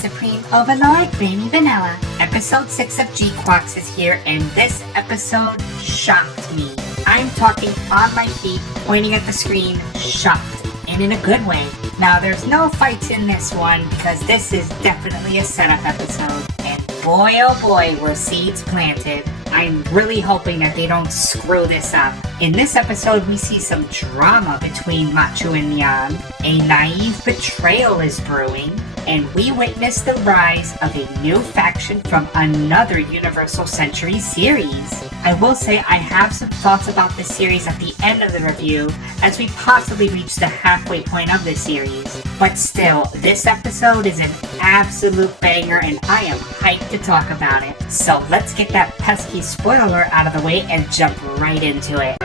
Supreme Overlord Creamy Vanilla. Episode 6 of GQuuuuuuX is here, and this episode shocked me. I'm talking on my feet, pointing at the screen, shocked, and in a good way. Now, there's no fights in this one, because this is definitely a setup episode, and boy oh boy were seeds planted. I'm really hoping that they don't screw this up. In this episode, we see some drama between Machu and Nyan. A naive betrayal is brewing, and we witness the rise of a new faction from another Universal Century series. I will say I have some thoughts about this series at the end of the review, as we possibly reach the halfway point of this series. But still, this episode is an absolute banger, and I am hyped to talk about it. So let's get that pesky spoiler out of the way and jump right into it.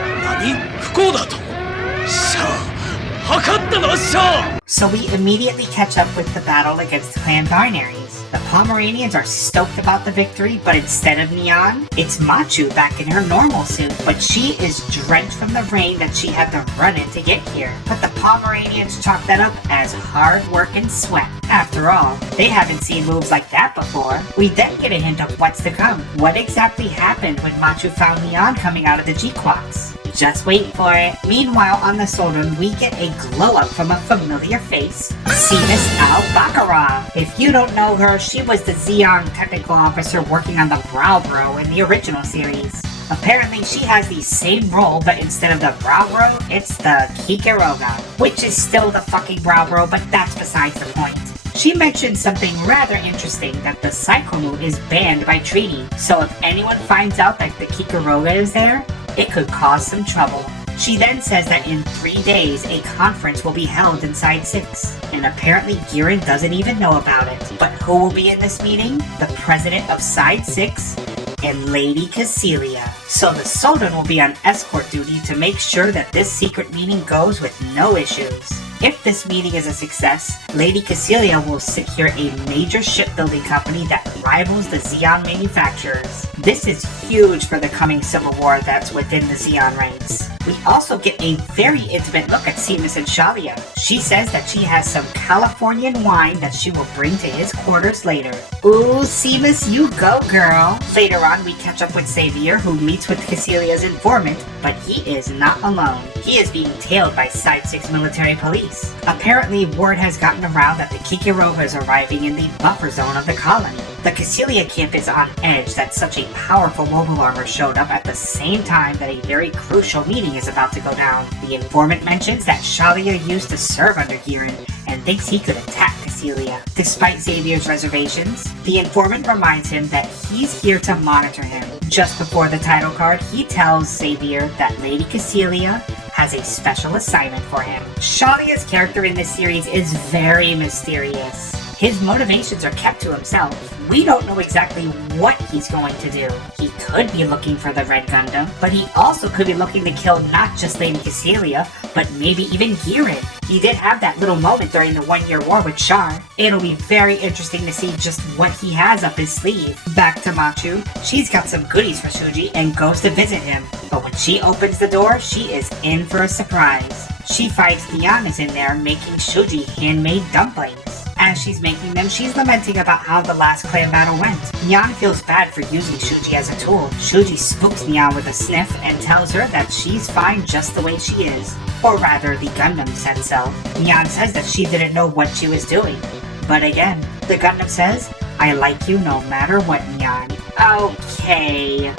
So we immediately catch up with the battle against Clan Binaries. The Pomeranians are stoked about the victory, but instead of Nyan, it's Machu back in her normal suit. But she is drenched from the rain that she had to run in to get here. But the Pomeranians chalk that up as hard work and sweat. After all, they haven't seen moves like that before. We then get a hint of what's to come. What exactly happened when Machu found Nyan coming out of the GQuuuuuuX? Just wait for it. Meanwhile, on the Soldern, we get a glow-up from a familiar face, Seamus Al-Bakara. If you don't know her, she was the Zeong technical officer working on the Brow Bro in the original series. Apparently, she has the same role, but instead of the Brow Bro, it's the Kikiroga, which is still the fucking Brow Bro, but that's besides the point. She mentioned something rather interesting, that the Cyclone is banned by treaty, so if anyone finds out that the Kikiroga is there, it could cause some trouble. She then says that in 3 days, a conference will be held in Side 6, and apparently Giran doesn't even know about it. But who will be in this meeting? The president of Side 6 and Lady Cecilia. So the Soldern will be on escort duty to make sure that this secret meeting goes with no issues. If this meeting is a success, Lady Cecilia will secure a major shipbuilding company that rivals the Zeon manufacturers. This is huge for the coming civil war that's within the Zeon ranks. We also get a very intimate look at Seamus and Shalia. She says that she has some Californian wine that she will bring to his quarters later. Ooh, Seamus, you go, girl. Later on, we catch up with Xavier, who meets with Cecilia's informant, but he is not alone. He is being tailed by Side 6 military police. Apparently, word has gotten around that the Kikiroga is arriving in the buffer zone of the colony. The Cecilia camp is on edge that such a powerful mobile armor showed up at the same time that a very crucial meeting is about to go down. The informant mentions that Shalia used to serve under Giran and thinks he could attack Cecilia. Despite Xavier's reservations, the informant reminds him that he's here to monitor him. Just before the title card, he tells Xavier that Lady Cecilia has a special assignment for him. Shalia's character in this series is very mysterious. His motivations are kept to himself. We don't know exactly what he's going to do. He could be looking for the Red Gundam, but he also could be looking to kill not just Lady Cecilia, but maybe even Giran. He did have that little moment during the 1-year war with Char. It'll be very interesting to see just what he has up his sleeve. Back to Machu, she's got some goodies for Shuji and goes to visit him. But when she opens the door, she is in for a surprise. She finds Nyan is in there making Shuji handmade dumplings. As she's making them, she's lamenting about how the last clan battle went. Nyan feels bad for using Shuji as a tool. Shuji spooks Nyan with a sniff and tells her that she's fine just the way she is. Or rather, the Gundam said so. Nyan says that she didn't know what she was doing. But again, the Gundam says, "I like you no matter what, Nyan." Okay.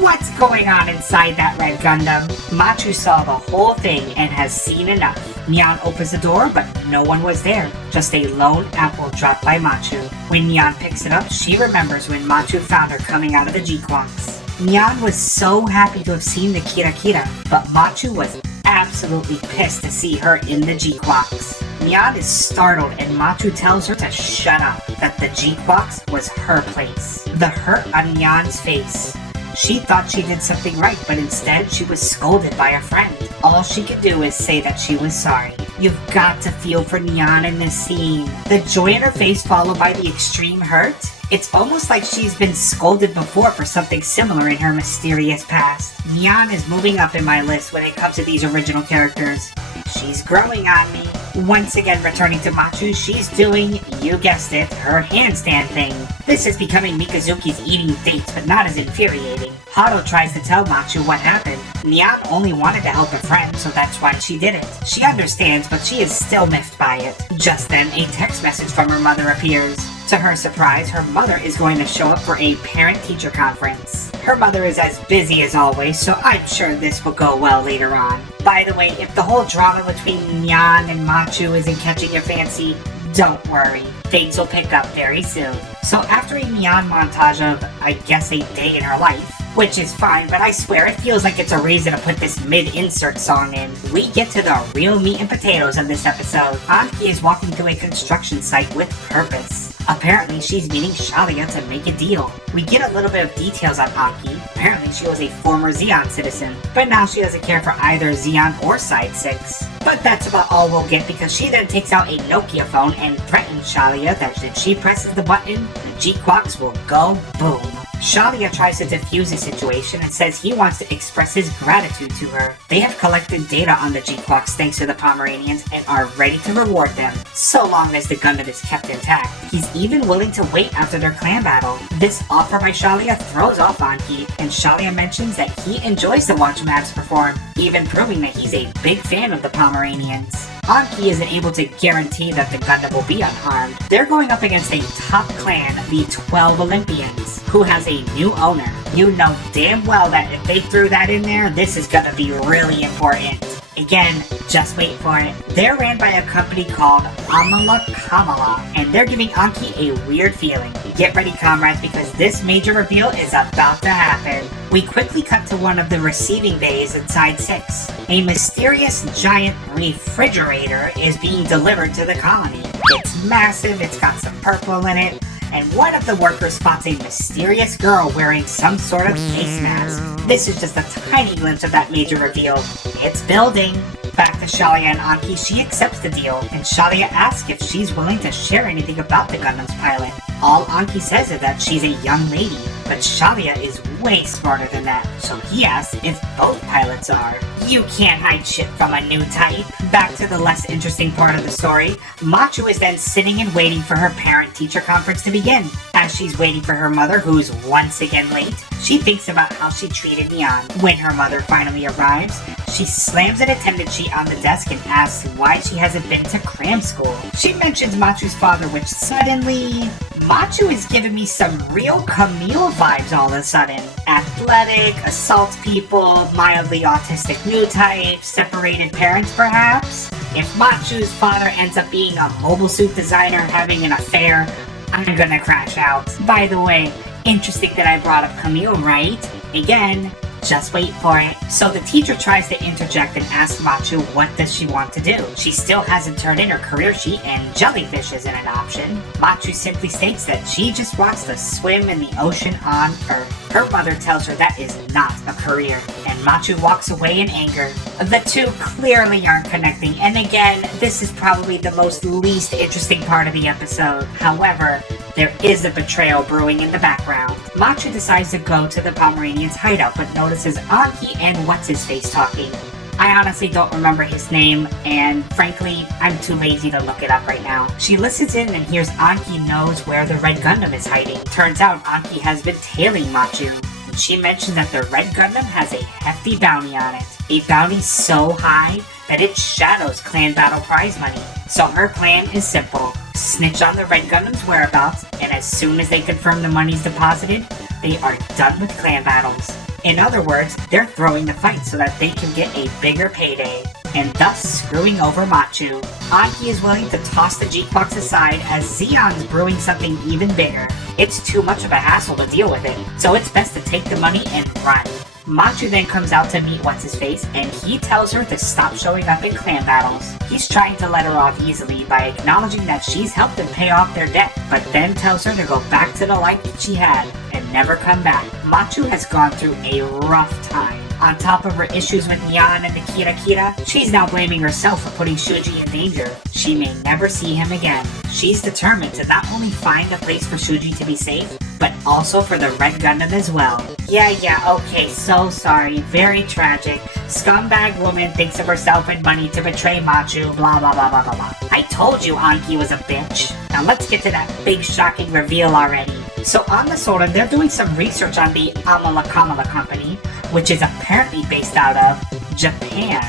What's going on inside that Red Gundam? Machu saw the whole thing and has seen enough. Nyan opens the door, but no one was there. Just a lone apple dropped by Machu. When Nyan picks it up, she remembers when Machu found her coming out of the GQuuuuuuX. Nyan was so happy to have seen the Kira Kira, but Machu was absolutely pissed to see her in the GQuuuuuuX. Nyan is startled and Machu tells her to shut up, that the GQuuuuuuX was her place. The hurt on Nyan's face. She thought she did something right, but instead she was scolded by a friend. All she could do is say that she was sorry. You've got to feel for Nyan in this scene. The joy in her face followed by the extreme hurt. It's almost like she's been scolded before for something similar in her mysterious past. Nyan is moving up in my list when it comes to these original characters. She's growing on me. Once again returning to Machu, she's doing, you guessed it, her handstand thing. This is becoming Mikazuki's eating dates, but not as infuriating. Haru tries to tell Machu what happened. Neon only wanted to help a friend, so that's why she did it. She understands, but she is still miffed by it. Just then, a text message from her mother appears. To her surprise, her mother is going to show up for a parent-teacher conference. Her mother is as busy as always, so I'm sure this will go well later on. By the way, if the whole drama between Neon and Machu isn't catching your fancy, don't worry, things will pick up very soon. So after a Neon montage of, I guess, a day in her life, which is fine, but I swear it feels like it's a reason to put this mid-insert song in, we get to the real meat and potatoes of this episode. Anki is walking through a construction site with purpose. Apparently, she's meeting Shalia to make a deal. We get a little bit of details on Anki. Apparently, she was a former Zeon citizen, but now she doesn't care for either Zeon or Side 6. But that's about all we'll get because she then takes out a Nokia phone and threatens Shalia that if she presses the button, the GQuuuuuuX will go boom. Shalia tries to defuse the situation and says he wants to express his gratitude to her. They have collected data on the GQuuuuuuX thanks to the Pomeranians and are ready to reward them, so long as the Gundam is kept intact. He's even willing to wait after their clan battle. This offer by Shalia throws off Anki, and Shalia mentions that he enjoys to watch Mavs perform, even proving that he's a big fan of the Pomeranians. Anki isn't able to guarantee that the Gundam will be unharmed. They're going up against a top clan, the 12 Olympians, who has a new owner. You know damn well that if they threw that in there, this is gonna be really important. Again, just wait for it. They're ran by a company called Amala Kamala, and they're giving Anki a weird feeling. Get ready, comrades, because this major reveal is about to happen. We quickly cut to one of the receiving bays at Side 6. A mysterious giant refrigerator is being delivered to the colony. It's massive, it's got some purple in it, and one of the workers spots a mysterious girl wearing some sort of face mask. This is just a tiny glimpse of that major reveal. It's building. Back to Shalia and Anki, she accepts the deal, and Shalia asks if she's willing to share anything about the Gundam's pilot. All Anki says is that she's a young lady, but Shalia is way smarter than that, so he asks if both pilots are. You can't hide shit from a new type. Back to the less interesting part of the story, Machu is then sitting and waiting for her parent-teacher conference to begin. As she's waiting for her mother, who's once again late, she thinks about how she treated Neon. When her mother finally arrives, she slams an attendance sheet on the desk and asks why she hasn't been to cram school. She mentions Machu's father, which suddenly... Machu is giving me some real Camille vibes all of a sudden. Athletic, assaults people, mildly autistic new type, separated parents perhaps? If Machu's father ends up being a mobile suit designer having an affair, I'm gonna crash out. By the way, interesting that I brought up Camille, right? Again, just wait for it. So the teacher tries to interject and ask Machu what does she want to do. She still hasn't turned in her career sheet and jellyfish isn't an option. Machu simply states that she just wants to swim in the ocean on Earth. Her mother tells her that is not a career, and Machu walks away in anger. The two clearly aren't connecting, and again, this is probably the least interesting part of the episode. However, there is a betrayal brewing in the background. Machu decides to go to the Pomeranian's hideout, but notices Anki and What's-His-Face talking. I honestly don't remember his name, and frankly, I'm too lazy to look it up right now. She listens in and hears Anki knows where the Red Gundam is hiding. Turns out Anki has been tailing Machu, and she mentioned that the Red Gundam has a hefty bounty on it. A bounty so high that it shadows clan battle prize money. So her plan is simple. Snitch on the Red Gundam's whereabouts, and as soon as they confirm the money's deposited, they are done with clan battles. In other words, they're throwing the fight so that they can get a bigger payday, and thus screwing over Machu. Anki is willing to toss the GQuuuuuuX aside as Zeon's brewing something even bigger. It's too much of a hassle to deal with it, so it's best to take the money and run. Machu then comes out to meet What's-His-Face, and he tells her to stop showing up in clan battles. He's trying to let her off easily by acknowledging that she's helped him pay off their debt, but then tells her to go back to the life that she had and never come back. Machu has gone through a rough time. On top of her issues with Neon and the Kira, she's now blaming herself for putting Shuji in danger. She may never see him again. She's determined to not only find a place for Shuji to be safe, but also for the Red Gundam as well. Yeah, okay, so sorry. Very tragic. Scumbag woman thinks of herself and money to betray Machu, blah blah blah blah blah blah. I told you Anki was a bitch. Now let's get to that big shocking reveal already. So on the Soren, they're doing some research on the Amala Kamala company, which is apparently based out of Japan.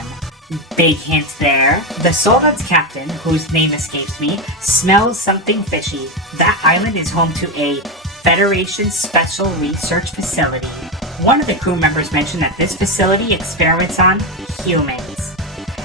Big hint there. The Soren's captain, whose name escapes me, smells something fishy. That island is home to a Federation Special Research Facility. One of the crew members mentioned that this facility experiments on humans.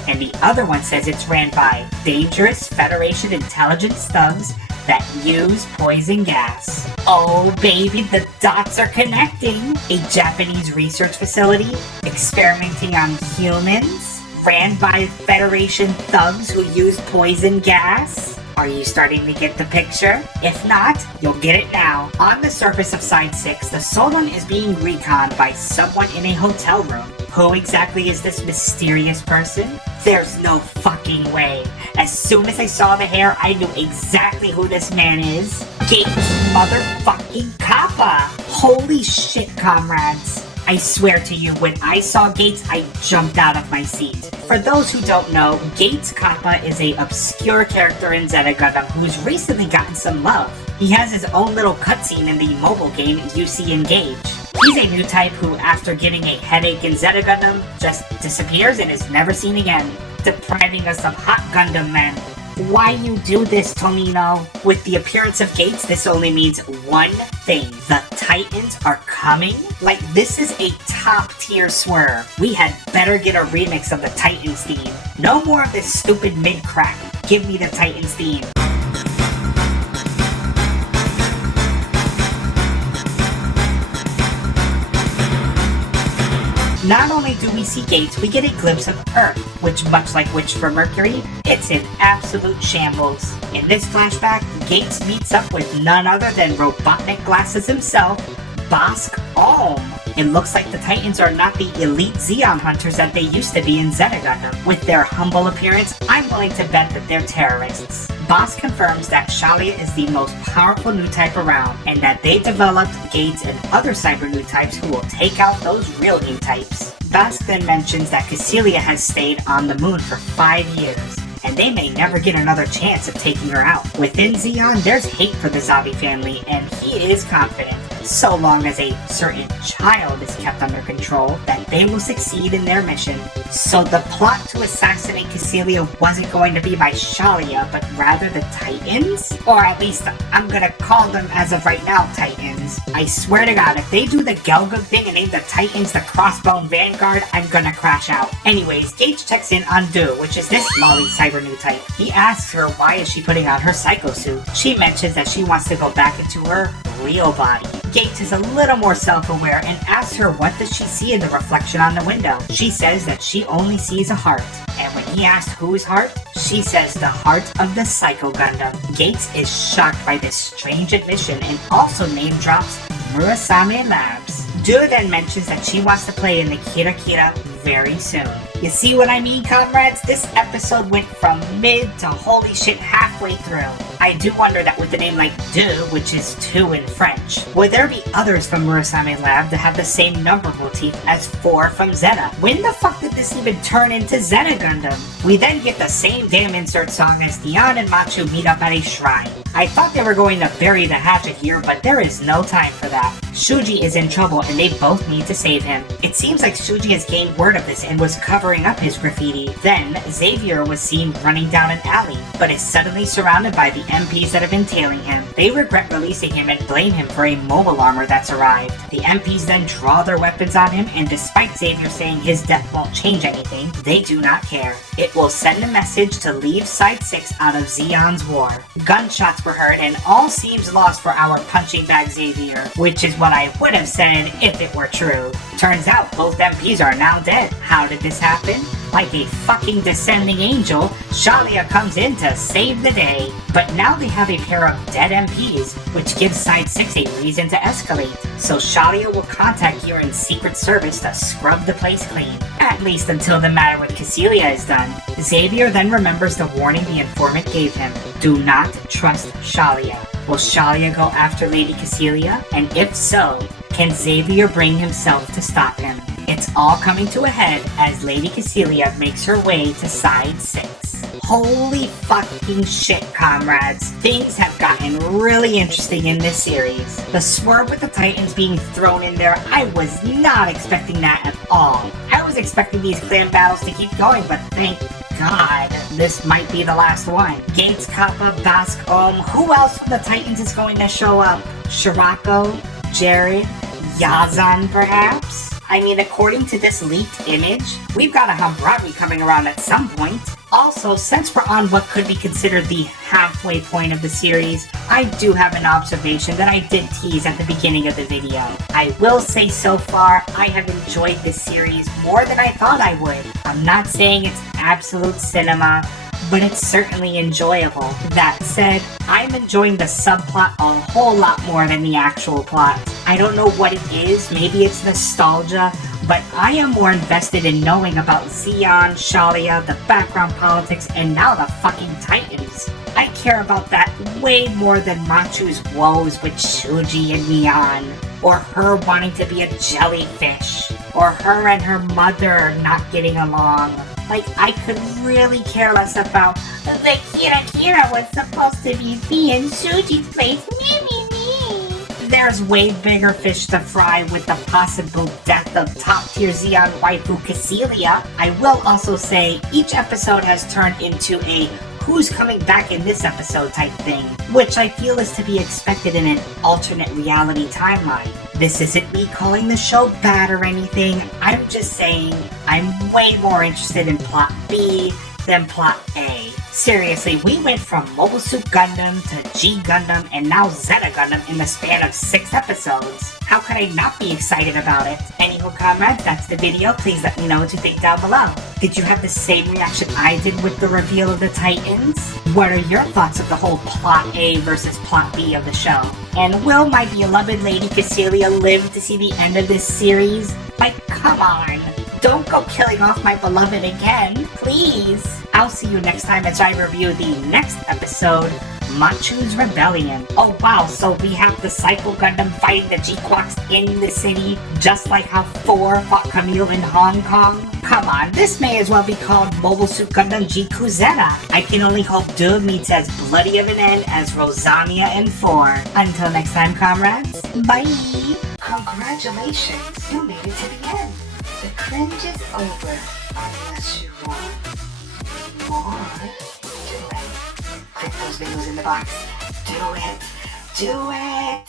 And the other one says it's ran by dangerous Federation intelligence thugs that use poison gas. Oh baby, the dots are connecting! A Japanese research facility experimenting on humans, ran by Federation thugs who use poison gas? Are you starting to get the picture? If not, you'll get it now. On the surface of Side 6, the Solon is being reconned by someone in a hotel room. Who exactly is this mysterious person? There's no fucking way. As soon as I saw the hair, I knew exactly who this man is. Gates motherfucking Kappa! Holy shit, comrades. I swear to you, when I saw Gates, I jumped out of my seat. For those who don't know, Gates Kappa is a obscure character in Zeta Gundam who's recently gotten some love. He has his own little cutscene in the mobile game UC Engage. He's a new type who, after getting a headache in Zeta Gundam, just disappears and is never seen again, depriving us of hot Gundam men. Why you do this, Tomino? With the appearance of Gates, this only means one thing. The Titans are coming? Like, this is a top-tier swerve. We had better get a remix of the Titans theme. No more of this stupid mid-crap. Give me the Titans theme. Not only do we see Gates, we get a glimpse of Earth, which, much like Witch for Mercury, it's in absolute shambles. In this flashback, Gates meets up with none other than Robotnik Glasses himself, Bosk Alm. It looks like the Titans are not the elite Zeon hunters that they used to be in Zeta Gundam. With their humble appearance, I'm willing to bet that they're terrorists. Bosk confirms that Shalia is the most powerful new type around, and that they developed Gates and other cyber new types who will take out those real new types. Bosk then mentions that Cassilia has stayed on the moon for 5 years, and they may never get another chance of taking her out. Within Zeon, there's hate for the Zabi family, and he is confident, so long as a certain child is kept under control, that they will succeed in their mission. So the plot to assassinate Cassilia wasn't going to be by Shalia, but rather the Titans? Or at least, I'm gonna call them, as of right now, Titans. I swear to God, if they do the Gelgug thing and name the Titans the Crossbone Vanguard, I'm gonna crash out. Anyways, Gage checks in on Do, which is this Molly cyber new type. He asks her why is she putting on her psycho suit. She mentions that she wants to go back into her real body. Gates is a little more self-aware and asks her what does she see in the reflection on the window. She says that she only sees a heart. And when he asks whose heart, she says the heart of the Psycho Gundam. Gates is shocked by this strange admission and also name drops Murasame Labs. Do then mentions that she wants to play in the Kira Kira very soon. You see what I mean, comrades? This episode went from mid to holy shit halfway through. I do wonder that with a name like Deux, which is 2 in French, would there be others from Murasame Lab that have the same number motif as 4 from Zeta? When the fuck did this even turn into Zeta Gundam? We then get the same damn insert song as Dion and Machu meet up at a shrine. I thought they were going to bury the hatchet here, but there is no time for that. Shuji is in trouble and they both need to save him. It seems like Shuji has gained word of this and was covering up his graffiti. Then, Xavier was seen running down an alley, but is suddenly surrounded by the MPs that have been tailing him. They regret releasing him and blame him for a mobile armor that's arrived. The MPs then draw their weapons on him, and despite Xavier saying his death won't change anything, they do not care. It will send a message to leave Side 6 out of Zeon's war. Gunshots were heard and all seems lost for our punching bag Xavier, which is what I would have said if it were true. Turns out both MPs are now dead. How did this happen? Like a fucking descending angel, Shalia comes in to save the day. But now they have a pair of dead MPs, which gives Side 6 a reason to escalate. So Shalia will contact Yurin's Secret Service to scrub the place clean. At least until the matter with Cassilia is done. Xavier then remembers the warning the informant gave him. Do not trust Shalia. Will Shalia go after Lady Cassilia? And if so, can Xavier bring himself to stop him? It's all coming to a head as Lady Cassilia makes her way to Side 6. Holy fucking shit, comrades. Things have gotten really interesting in this series. The swerve with the Titans being thrown in there, I was not expecting that at all. I was expecting these clan battles to keep going, but thank God, this might be the last one. Gates, Kappa, Bascom, who else from the Titans is going to show up? Shirako, Jared, Yazan perhaps? I mean, according to this leaked image, we've got a Hammurabi coming around at some point. Also, since we're on what could be considered the halfway point of the series, I do have an observation that I did tease at the beginning of the video. I will say so far, I have enjoyed this series more than I thought I would. I'm not saying it's absolute cinema, but it's certainly enjoyable. That said, I'm enjoying the subplot a whole lot more than the actual plot. I don't know what it is, maybe it's nostalgia, but I am more invested in knowing about Zeon, Shalia, the background politics, and now the fucking Titans. I care about that way more than Machu's woes with Shuji and Neon, or her wanting to be a jellyfish, or her and her mother not getting along. Like, I could really care less about the Kira was supposed to be in Shuji's place. There's way bigger fish to fry with the possible death of top-tier Zeon waifu Cassilia. I will also say, each episode has turned into a who's coming back in this episode type thing, which I feel is to be expected in an alternate reality timeline. This isn't me calling the show bad or anything, I'm just saying I'm way more interested in plot B than plot A. Seriously, we went from Mobile Suit Gundam to G Gundam and now Zeta Gundam in the span of 6 episodes. How could I not be excited about it? Anywho, comrades, that's the video. Please let me know what you think down below. Did you have the same reaction I did with the reveal of the Titans? What are your thoughts of the whole plot A versus plot B of the show? And will my beloved Lady Cassilia live to see the end of this series? Like, come on. Don't go killing off my beloved again, please. I'll see you next time as I review the next episode, Machu's Rebellion. Oh wow, so we have the Psycho Gundam fighting the GQuuuuuuX in the city, just like how Thor fought Camille in Hong Kong? Come on, this may as well be called Mobile Suit Gundam GQuuuuuuX. I can only hope Dude meets as bloody of an end as Rosamia and 4. Until next time, comrades, bye! Congratulations, you made it to the end. The cringe is over, unless you want more. Do it. Click those videos in the box. Do it. Do it.